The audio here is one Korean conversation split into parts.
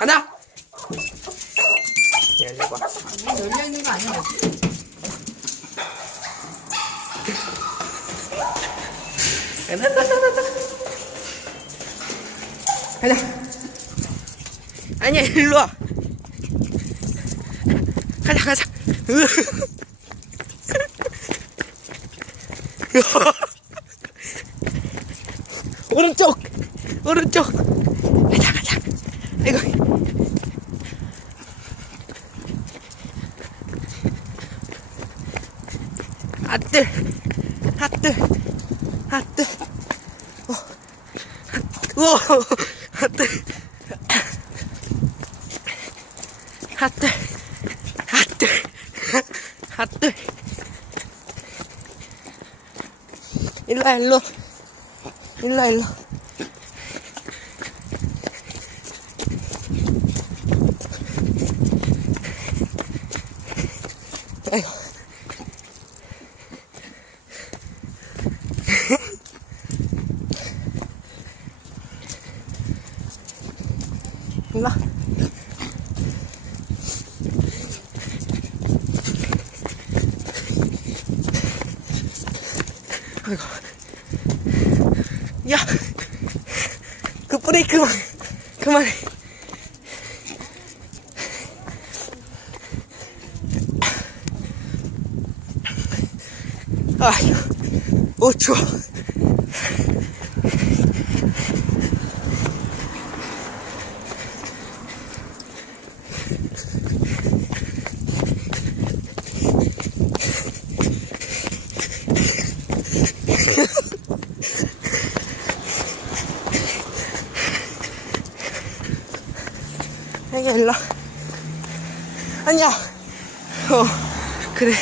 간다! 열려봐. 열려있는 거 아니야? 가자. 아니야, 일로 와. 가자. 오른쪽. 가자. 아이고. 아들. 우와, 아들. 일로. 아이고. 일로. 아이고. 야, 그 브레이크 그만해. 아이고, 추워. 일로. 아니야. 그래.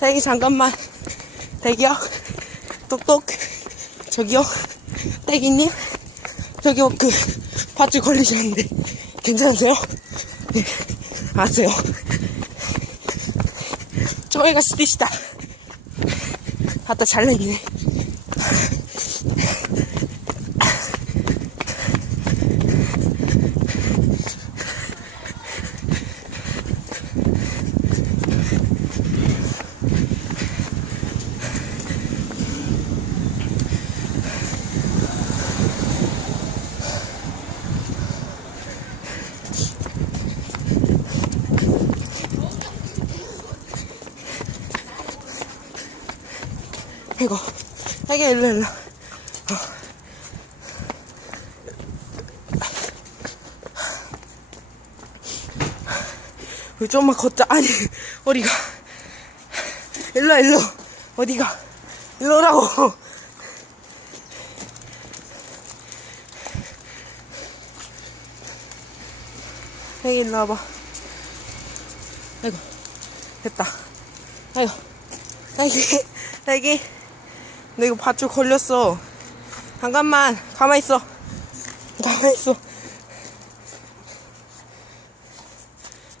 대기 잠깐만. 대기요. 똑똑. 저기요. 대기님. 저기요. 그 밧줄 걸리셨는데 괜찮으세요? 네. 알았어요. 저희가 스티시다. 아따 잘 내기네. 이거 자기야 일로 우리 좀만 걷자. 아니 어디가. 일로 어디가. 일로라고. 자기 일로 와봐. 아이고 됐다. 아이고 자기 너 이거 밧줄 걸렸어. 잠깐만 가만히 있어.